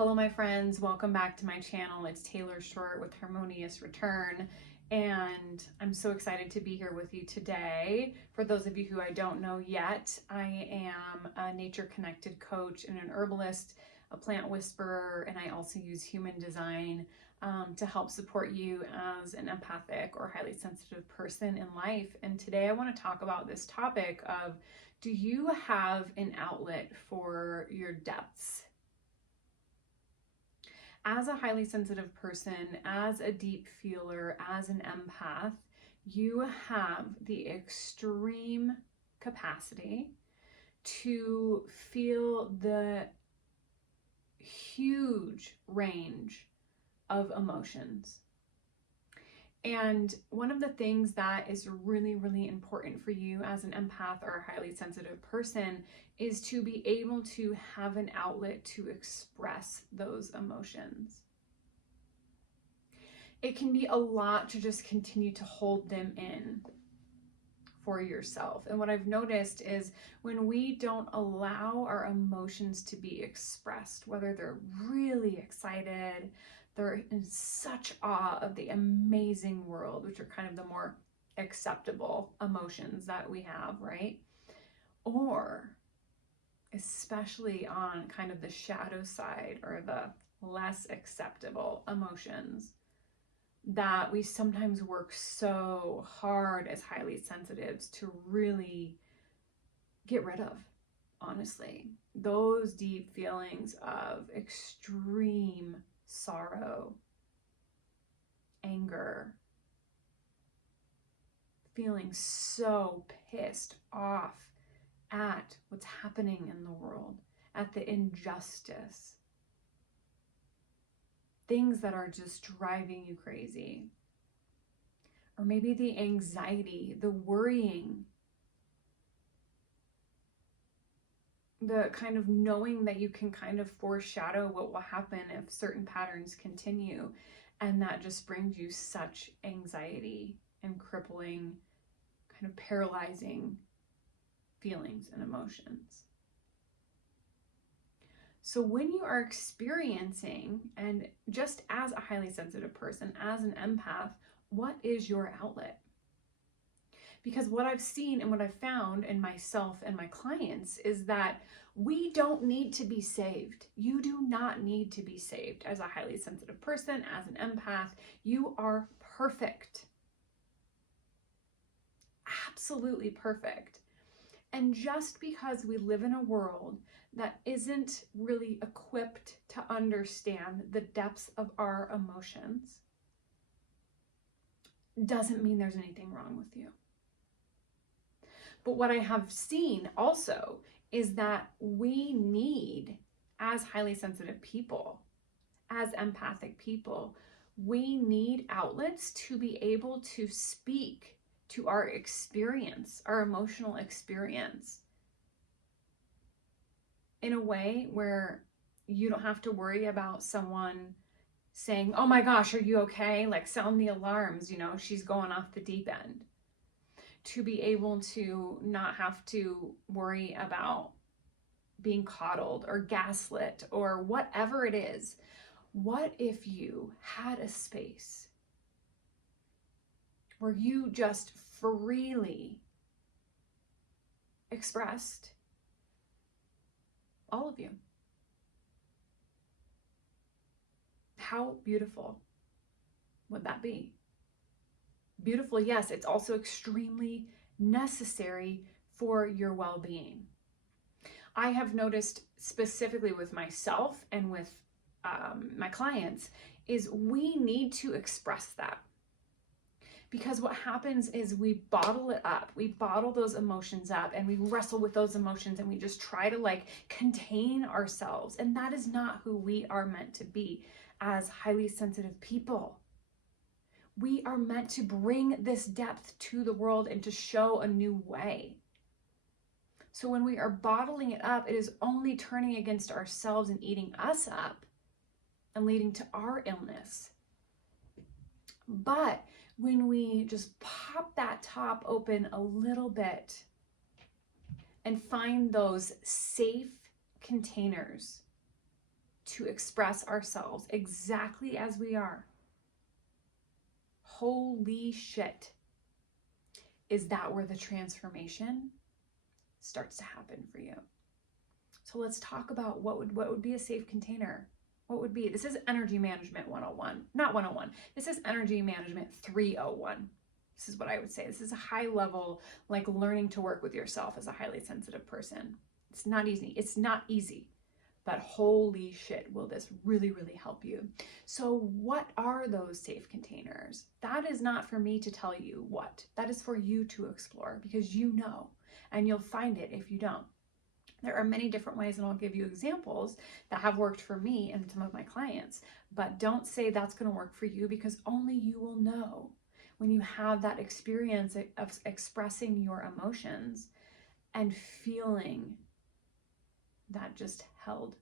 Hello, my friends. Welcome back to my channel. It's Taylor Short with Harmonious Return, and I'm so excited to be here with you today. For those of you who I don't know yet, I am a nature-connected coach and an herbalist, a plant whisperer, and I also use human design to help support you as an empathic or highly sensitive person in life. And today I want to talk about this topic of, do you have an outlet for your depths? As a highly sensitive person, as a deep feeler, as an empath, you have the extreme capacity to feel the huge range of emotions. And one of the things that is really, really important for you as an empath or a highly sensitive person is to be able to have an outlet to express those emotions. It can be a lot to just continue to hold them in for yourself. And what I've noticed is when we don't allow our emotions to be expressed, whether they're really excited, they're in such awe of the amazing world, which are kind of the more acceptable emotions that we have, right? Or especially on kind of the shadow side or the less acceptable emotions that we sometimes work so hard as highly sensitives to really get rid of, honestly. Those deep feelings of extreme sorrow, anger, feeling so pissed off at what's happening in the world, at the injustice, things that are just driving you crazy. Or maybe the anxiety, the worrying, the kind of knowing that you can kind of foreshadow what will happen if certain patterns continue. And that just brings you such anxiety and crippling, kind of paralyzing feelings and emotions. So when you are experiencing, and just as a highly sensitive person, as an empath, what is your outlet? Because what I've seen and what I've found in myself and my clients is that we don't need to be saved. You do not need to be saved as a highly sensitive person, as an empath. You are perfect. Absolutely perfect. And just because we live in a world that isn't really equipped to understand the depths of our emotions doesn't mean there's anything wrong with you. But what I have seen also is that we need, as highly sensitive people, as empathic people, we need outlets to be able to speak to our experience, our emotional experience, in a way where you don't have to worry about someone saying, "Oh my gosh, are you okay? Like, sound the alarms, she's going off the deep end." To be able to not have to worry about being coddled or gaslit or whatever it is. What if you had a space where you just freely expressed all of you? How beautiful would that be? Beautiful, yes. It's also extremely necessary for your well-being. I have noticed specifically with myself and with my clients is we need to express that. Because what happens is we bottle it up. We bottle those emotions up and we wrestle with those emotions and we just try to contain ourselves. And that is not who we are meant to be as highly sensitive people. We are meant to bring this depth to the world and to show a new way. So when we are bottling it up, it is only turning against ourselves and eating us up and leading to our illness. But when we just pop that top open a little bit and find those safe containers to express ourselves exactly as we are, holy shit, is that where the transformation starts to happen for you. So let's talk about what would be a safe container. What would be, this is energy management 101, not 101. This is energy management 301. This is what I would say. This is a high level, like learning to work with yourself as a highly sensitive person. It's not easy. It's not easy, but holy shit, will this really, really help you. So what are those safe containers? That is not for me to tell you what. That is for you to explore, because you know, and you'll find it if you don't. There are many different ways, and I'll give you examples that have worked for me and some of my clients, but don't say that's going to work for you, because only you will know when you have that experience of expressing your emotions and feeling that just held.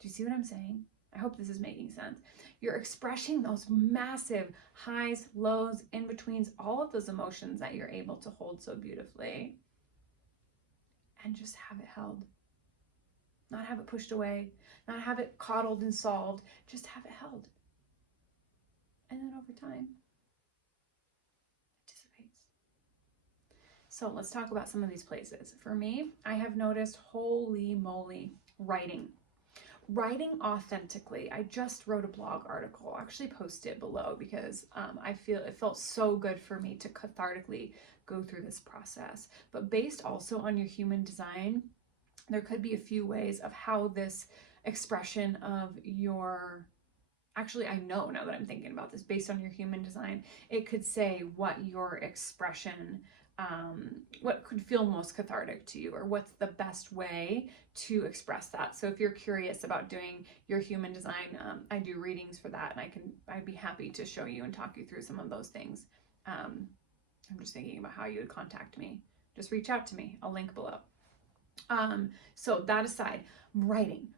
Do you see what I'm saying? I hope this is making sense. You're expressing those massive highs, lows, in-betweens, all of those emotions that you're able to hold so beautifully, and just have it held. Not have it pushed away, not have it coddled and solved, just have it held. And then over time, it dissipates. So let's talk about some of these places. For me, I have noticed, holy moly, writing. Writing authentically. I just wrote a blog article. I'll actually post it below, because I feel it felt so good for me to cathartically go through this process. But based also on your human design, there could be a few ways of how this expression of your, actually, I know now that I'm thinking about this, based on your human design, it could say what your expression, what could feel most cathartic to you, or what's the best way to express that. So if you're curious about doing your human design, I do readings for that, and I'd be happy to show you and talk you through some of those things. I'm just thinking about how you would contact me. Just reach out to me. I'll link below. So that aside, writing,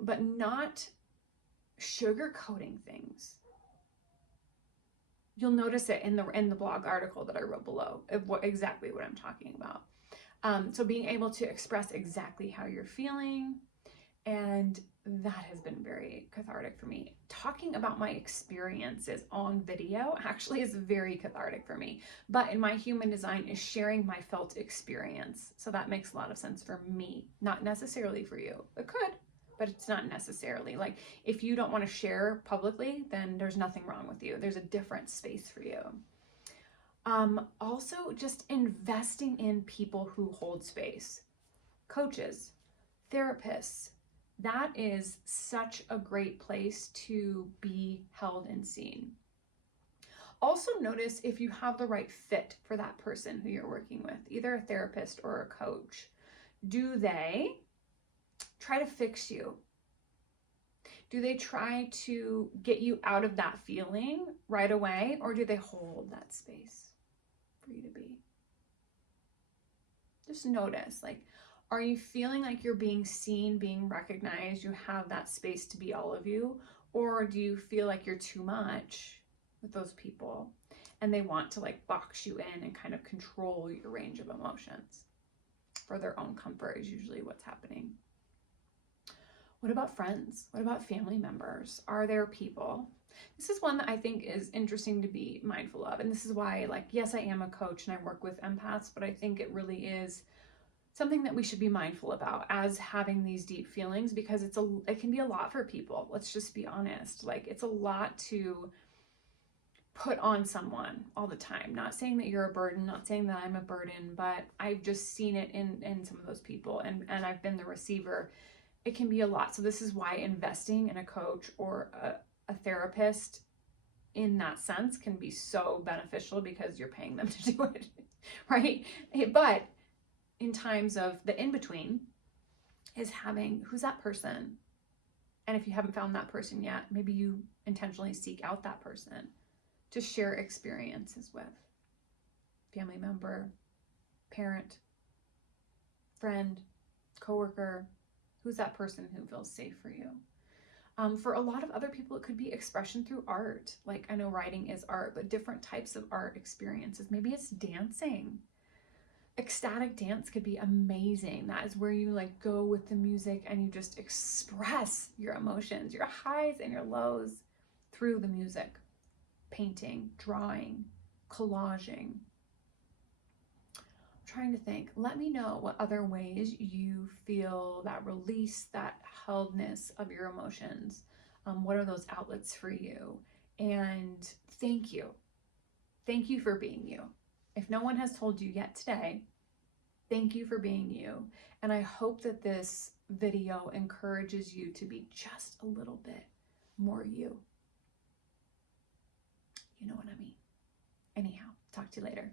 but not sugarcoating things. You'll notice it in the blog article that I wrote below of exactly what I'm talking about. So being able to express exactly how you're feeling, and that has been very cathartic for me. Talking about my experiences on video actually is very cathartic for me, but in my human design is sharing my felt experience. So that makes a lot of sense for me, not necessarily for you. It could, but it's not necessarily. Like, if you don't want to share publicly, then there's nothing wrong with you. There's a different space for you. Also, just investing in people who hold space. Coaches, therapists. That is such a great place to be held and seen. Also notice if you have the right fit for that person who you're working with, either a therapist or a coach. Do they try to fix you? Do they try to get you out of that feeling right away, or do they hold that space for you to be? Just notice, like, are you feeling like you're being seen, being recognized, you have that space to be all of you? Or do you feel like you're too much with those people and they want to like box you in and kind of control your range of emotions for their own comfort is usually what's happening. What about friends? What about family members? Are there people? This is one that I think is interesting to be mindful of. And this is why, like, yes, I am a coach and I work with empaths, but I think it really is something that we should be mindful about as having these deep feelings, because it can be a lot for people. Let's just be honest. Like, it's a lot to put on someone all the time. Not saying that you're a burden, not saying that I'm a burden, but I've just seen it in some of those people, and I've been the receiver. It can be a lot. So this is why investing in a coach or a therapist in that sense can be so beneficial, because you're paying them to do it, right? But in times of the in-between is having, who's that person? And if you haven't found that person yet, maybe you intentionally seek out that person to share experiences with. Family member, parent, friend, coworker. Who's that person who feels safe for you? For a lot of other people, it could be expression through art. Like, I know writing is art, but different types of art experiences. Maybe it's dancing. Ecstatic dance could be amazing. That is where you like go with the music and you just express your emotions, your highs and your lows through the music. Painting, drawing, collaging. I'm trying to think. Let me know what other ways you feel that release, that heldness of your emotions. What are those outlets for you? And thank you. Thank you for being you. If no one has told you yet today, thank you for being you. And I hope that this video encourages you to be just a little bit more you. You know what I mean? Anyhow, talk to you later.